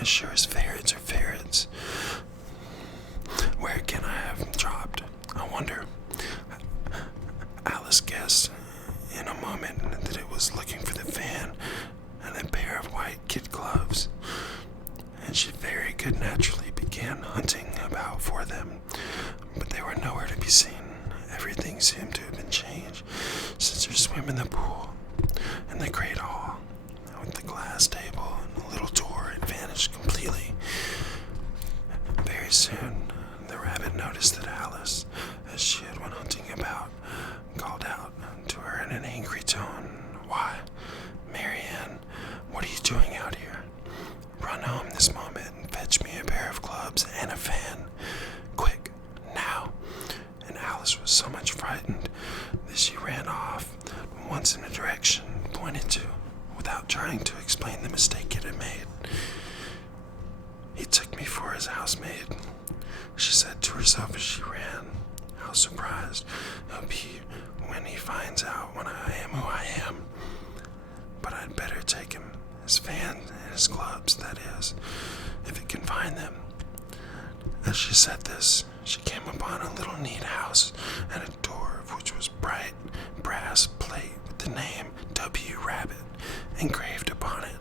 as sure as ferrets are ferrets. Where can I have dropped? I wonder. Alice guessed in a moment that it was looking for the fan and a pair of white kid gloves, and she very good naturally began hunting about for them, but they were nowhere to be seen. Everything seemed to have been changed since her swim in the pool, and the great hall, with the glass table and the little door, had vanished completely. Very soon, the rabbit noticed that Alice, as she had went hunting about, called out to her in an angry tone, "Why, Marianne, what are you doing out here? Run home this moment and fetch me a pair of gloves and a fan. Quick, now." And Alice was so much frightened that she ran off once in a direction pointed to, without trying to explain the mistake it had made. "He took me for his housemaid," she said to herself as she ran. "How surprised he'll be when he finds out when I am who I am. But I'd better take him, his fan and his gloves, that is, if it can find them." As she said this, she came upon a little neat house, and a door of which was bright brass plate with the name W. Rabbit engraved upon it.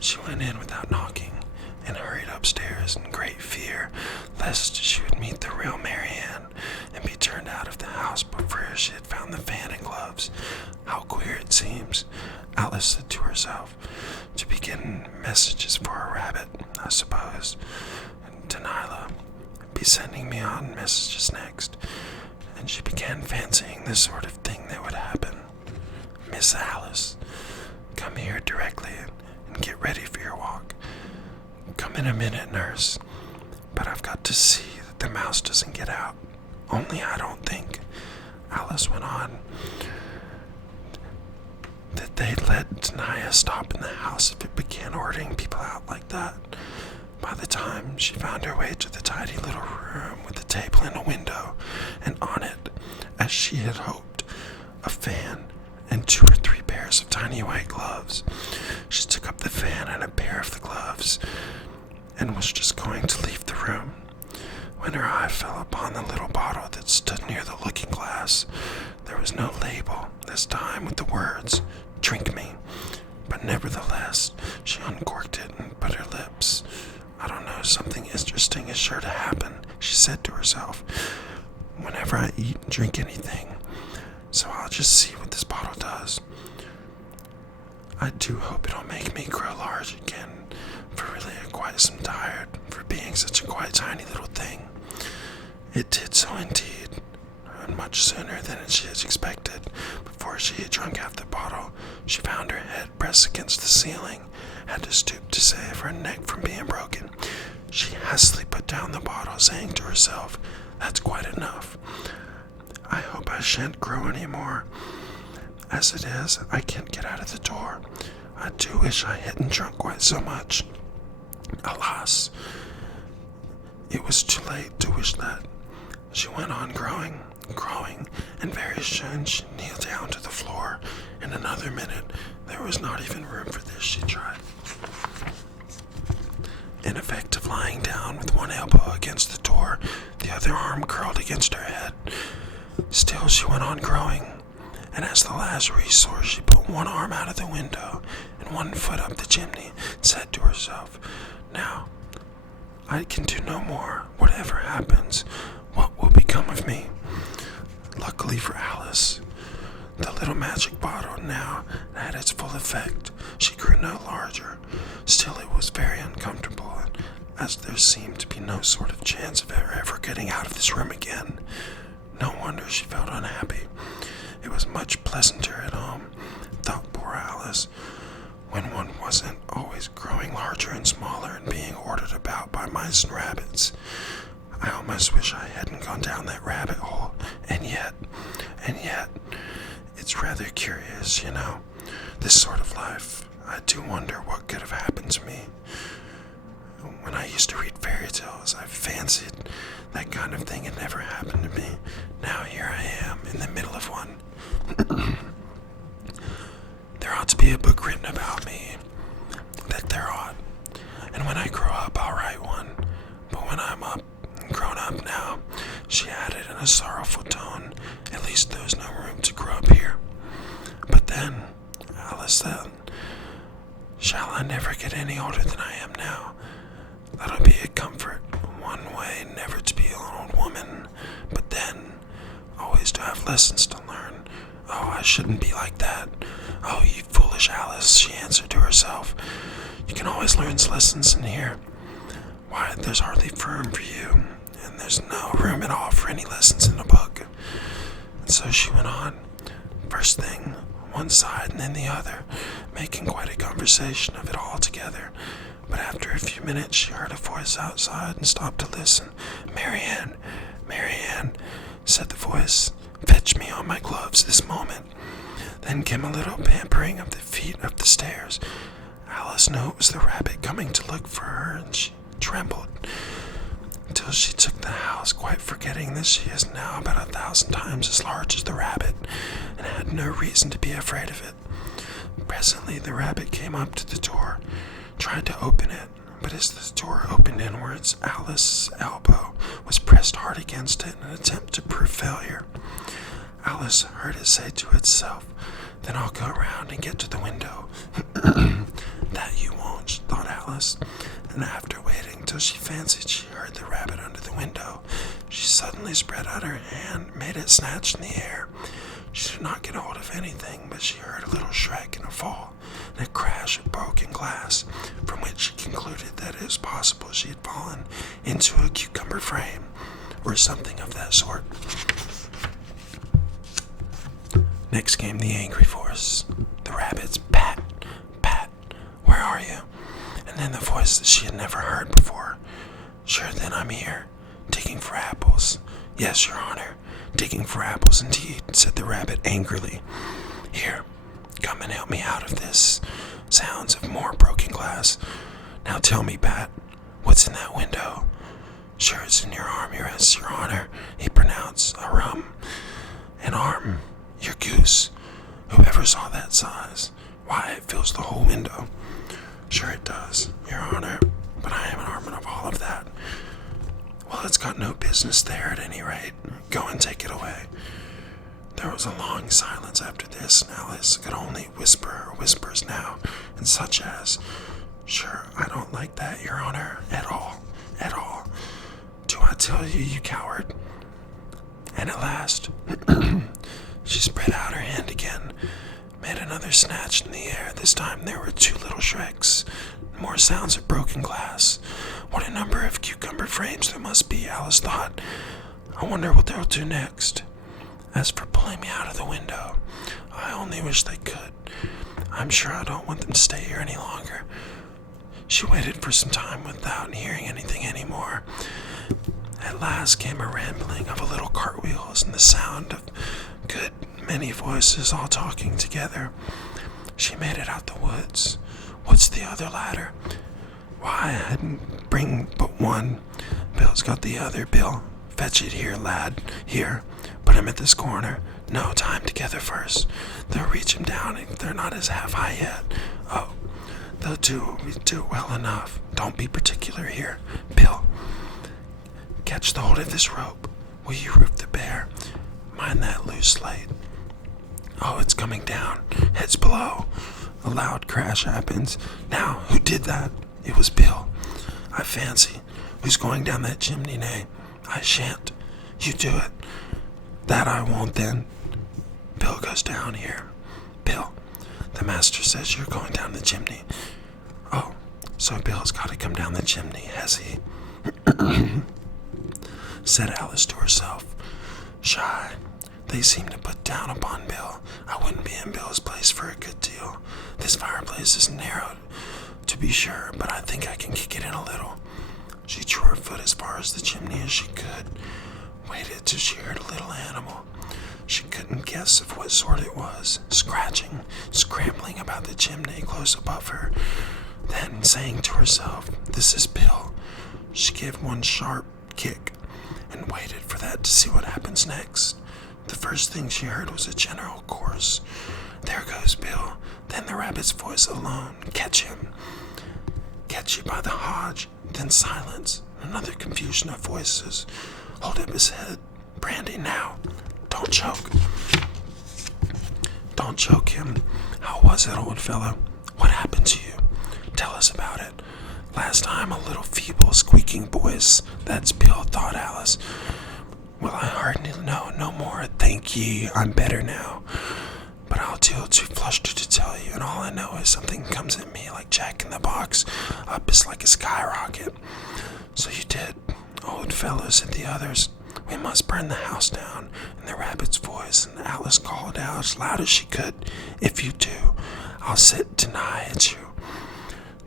She went in without knocking, and hurried upstairs in great fear lest she would meet the real Marianne and be turned out of the house before she had found the fan and gloves. "How queer it seems," Alice said to herself, "to begin messages for a rabbit, I suppose. And Delilah be sending me on messages next." And she began fancying the sort of thing that would happen. "Miss Alice, come here directly and get ready for your walk. Come in a minute, nurse. But I've got to see that the mouse doesn't get out. Only I don't think," Alice went on, "that they'd let Denia stop in the house if it began ordering people out like that." By the time she found her way to the tidy little room with a table and a window, and on it, as she had hoped, a fan and 2 or 3 pairs of tiny white gloves, she took up the fan and a pair of the gloves, and was just going to leave the room, when her eye fell upon the little bottle that stood near the looking-glass. There was no label this time with the words, "Drink me," but nevertheless she uncorked it and put her lips. "I don't know, something interesting is sure to happen," she said to herself, "whenever I eat and drink anything, so I'll just see what this bottle does. I do hope it'll make me grow large again, for really I quite am tired for being such a quite tiny little thing." It did so indeed, and much sooner than she had expected. Before she had drunk half the bottle, she found her head pressed against the ceiling, had to stoop to save her neck from being broken. She hastily put down the bottle, saying to herself, "That's quite enough. I hope I shan't grow any more. As it is, I can't get out of the door. I do wish I hadn't drunk quite so much. Alas, it was too late to wish that." She went on growing, and very soon she kneeled down to the floor. In another minute, there was not even room for this. She tried, in effect, of lying down with one elbow against the door, the other arm curled against her head. Still she went on growing, and as the last resource she put one arm out of the window and one foot up the chimney, and said to herself, "Now, I can do no more. Whatever happens, what will become of me?" Luckily for Alice, the little magic bottle now had its full effect. She grew no larger. Still it was very uncomfortable, as there seemed to be no sort of chance of her ever getting out of this room again. No wonder she felt unhappy. It was much pleasanter at home, thought poor Alice, when one wasn't always growing larger and smaller and being ordered about by mice and rabbits. I almost wish I hadn't gone down that rabbit hole, and yet, it's rather curious, you know, this sort of life. I do wonder what could have happened to me. When I used to read fairy tales, I fancied that kind of thing had never happened to me. Now here I am, in the middle of one. There ought to be a book written about me. That there ought. Shall I never get any older than I am now? That'll be a comfort. One way never to be an old woman, but then always to have lessons to learn. Oh, I shouldn't be like that. Oh, you foolish Alice, she answered to herself. You can always learn lessons in here. Why, there's hardly room for you, and there's no room at all for any lessons in the book. And so she went on, first thing one side and then the other, making quite a conversation of it all together. But after a few minutes she heard a voice outside and stopped to listen. Marianne, Marianne, said the voice, fetch me on my gloves this moment. Then came a little pampering of the feet up the stairs. Alice knew it was the rabbit coming to look for her, and she trembled until she took the house, quite forgetting that she is now about 1,000 times as large as the rabbit, and had no reason to be afraid of it. Presently the rabbit came up to the door, tried to open it, but as the door opened inwards, Alice's elbow was pressed hard against it in an attempt to prove failure. Alice heard it say to itself, then I'll go around and get to the window. That you won't, thought Alice, and after waiting till she fancied she heard the rabbit under the window, she suddenly spread out her hand, made it snatch in the air. She did not get hold of anything, but she heard a little shrek and a fall, and a crash of broken glass, from which she concluded that it was possible she had fallen into a cucumber frame, or something of that sort. Next came the angry voice, the rabbit's pat, pat, where are you? And then the voice that she had never heard before. Sure, then I'm here, digging for apples. Yes, Your Honor, digging for apples indeed, said the rabbit angrily. Here, come and help me out of this. Sounds of more broken glass. Now tell me, Bat, what's in that window? Sure, it's in your arm, Your Honor, he pronounced. A rum. An arm. Your goose. Whoever saw that size? Why, it fills the whole window. Sure it does, Your Honor, but I am an arm of all of that. Well, it's got no business there at any rate. Go and take it away. There was a long silence after this, and Alice could only whisper her whispers now, and such as, Sure, I don't like that, Your Honor, at all, at all. Do I tell you, you coward? And at last, she spread out her hand again, made another snatch in the air. This time there were two little shreks, more sounds of broken glass. What a number of cucumber frames there must be, Alice thought. I wonder what they'll do next. As for pulling me out of the window, I only wish they could. I'm sure I don't want them to stay here any longer. She waited for some time without hearing anything anymore. At last came a rambling of a little cartwheels and the sound of good many voices all talking together. She made it out the woods. What's the other ladder? Why, I didn't bring but one. Bill's got the other. Bill, fetch it here, lad. Here, put him at this corner. No, tie him together first. They'll reach him down if they're not as half high yet. Oh, they'll do well enough. Don't be particular here. Bill, catch the hold of this rope. Will you roof the bear? Mind that loose slate. Oh, it's coming down. Heads below. A loud crash happens. Now, who did that? It was Bill, I fancy. Who's going down that chimney, nay? I shan't. You do it. That I won't then. Bill goes down here. Bill, the master says you're going down the chimney. Oh, so Bill's got to come down the chimney, has he? Said Alice to herself. Shy. They seem to put down upon Bill. I wouldn't be in Bill's place for a good deal. This fireplace is narrow, to be sure, but I think I can kick it in a little. She drew her foot as far as the chimney as she could, waited till she heard a little animal. She couldn't guess of what sort it was, scratching, scrambling about the chimney close above her. Then, saying to herself, This is Bill, she gave one sharp kick and waited for that to see what happens next. The first thing she heard was a general chorus. There goes Bill. Then the rabbit's voice alone. Catch him. Catch you by the hodge. Then silence. Another confusion of voices. Hold up his head. Brandy, now. Don't choke. Don't choke him. How was it, old fellow? What happened to you? shrieking voice. That's Bill, thought Alice. Well, I hardly know no more. Thank ye, I'm better now. But I'll deal too flustered to tell you, and all I know is something comes at me like Jack in the Box, up is like a skyrocket. So you did, old fellow, said the others. We must burn the house down. In the rabbit's voice, and Alice called out as loud as she could, if you do, I'll sit deny it's you.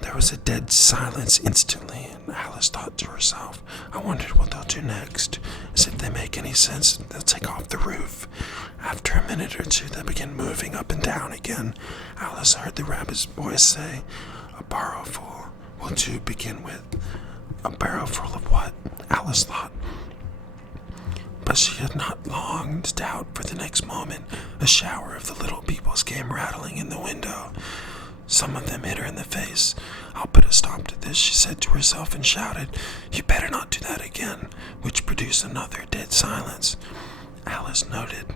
There was a dead silence instantly, and Alice thought to herself, I wondered what they'll do next. As if they make any sense, they'll take off the roof. After a minute or two, they began moving up and down again. Alice heard the rabbit's voice say, a barrowful will do begin with. A barrowful of what? Alice thought. But she had not long to doubt, for the next moment a shower of the little peoples came rattling in the window. Some of them hit her in the face. I'll put a stop to this, she said to herself, and shouted, You better not do that again, which produced another dead silence. Alice noted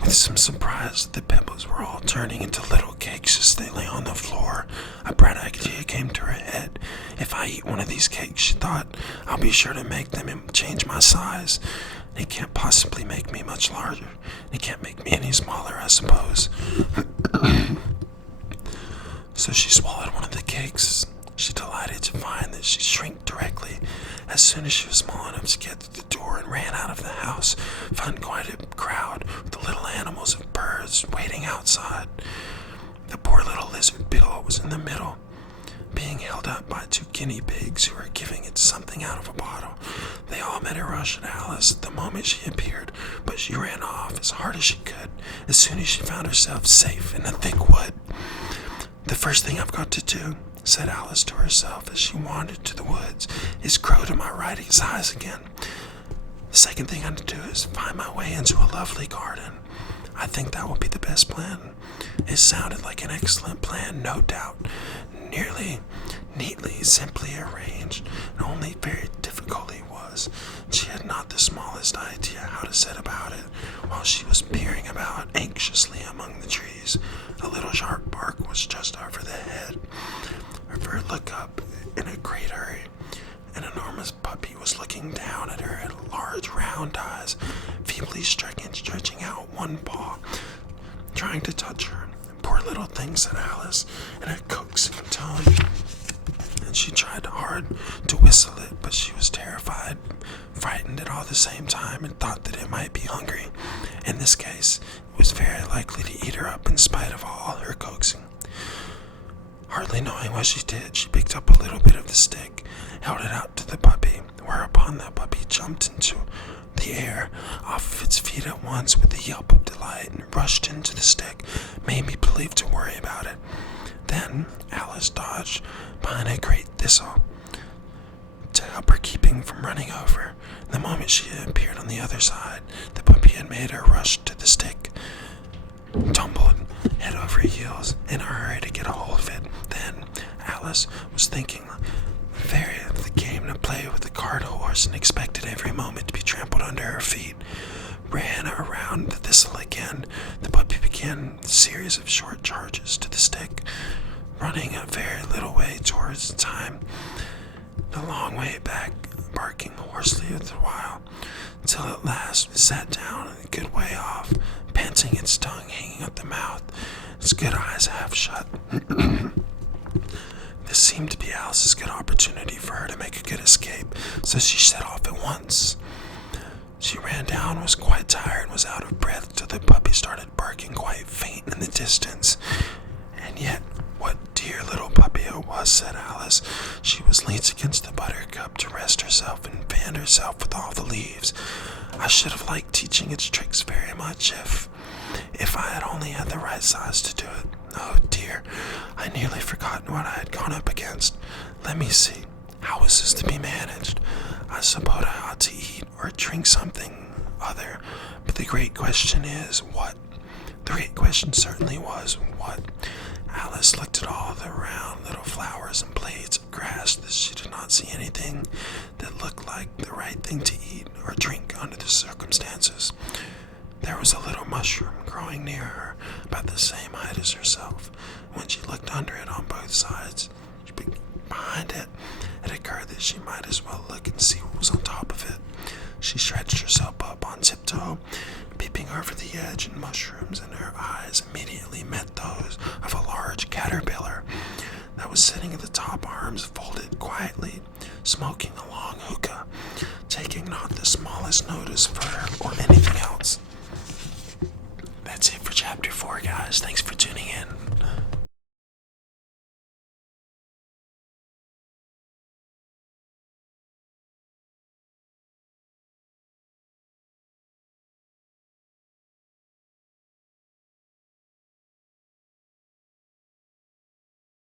with some surprise that the pebbles were all turning into little cakes as they lay on the floor. A bright idea came to her head. If I eat one of these cakes, she thought, I'll be sure to make them change my size. It can't possibly make me much larger. It can't make me any smaller, I suppose. So she swallowed one of the cakes. She delighted to find that she shrank directly. As soon as she was small enough to get through the door and ran out of the house, found quite a crowd with the little animals and birds waiting outside. The poor little lizard Bill was in the middle, being held up by 2 guinea pigs who were giving it something out of a bottle. They all made a rush at Alice the moment she appeared, but she ran off as hard as she could as soon as she found herself safe in a thick wood. The first thing I've got to do, said Alice to herself as she wandered to the woods, is grow to my right size again. The second thing I'm to do is find my way into a lovely garden. I think that will be the best plan. It sounded like an excellent plan, no doubt. Neatly, simply arranged, and only very difficulty was, she had not the smallest idea how to set about it. While she was peering about anxiously among the trees, a little sharp bark was just over the head. Of her looked up in a great hurry. An enormous puppy was looking down at her at large round eyes, feebly stretching out one paw, trying to touch her. Poor little thing, said Alice, in a coaxing tone, and she tried hard to whistle it, but she was terrified, frightened at all the same time, and thought that it might be hungry. In this case, it was very likely to eat her up in spite of all her coaxing. Hardly knowing what she did, she picked up a little bit of the stick, held it out to the puppy, whereupon the puppy jumped into the air off of its feet at once with a yelp of delight and rushed into the stick, made me believe to worry about it. Then Alice dodged behind a great thistle to help her keeping from running over. The moment she had appeared on the other side, the puppy had made her rush to the stick, tumbled head over heels in a hurry to get a hold of it. Then Alice was thinking very of the game to play with the cart horse and expected every moment to be trampled under her feet. Ran around the thistle again. The puppy began a series of short charges to the stick, running a very little way towards the time, a long way back, barking hoarsely the while, till at last it sat down a good way off, panting, its tongue hanging at the mouth, its good eyes half shut. This seemed to be Alice's good opportunity for her to make a good escape, so she set off at once. She ran down, was quite tired, and was out of breath till the puppy started barking quite faint in the distance. And yet, what dear little puppy it was, said Alice. She was leant against the buttercup to rest herself and fan herself with all the leaves. I should have liked teaching its tricks very much if I had only had the right size to do it. Oh dear, I nearly forgotten what I had gone up against. Let me see, how was this to be managed? I suppose I ought to eat or drink something other, but the great question is, what? The great question certainly was, what? Alice looked at all the round little flowers and blades of grass, that she did not see anything that looked like the right thing to eat or drink under the circumstances. There was a little mushroom growing near her, about the same height as herself. When she looked under it on both sides, behind it, it occurred that she might as well look and see what was on top of it. She stretched herself up on tiptoe, peeping over the edge, and mushrooms in her eyes immediately met those of a large caterpillar that was sitting at the top, arms folded quietly, smoking a long hookah, taking not the smallest notice of her or anything else. That's it for chapter 4, guys. Thanks for tuning in.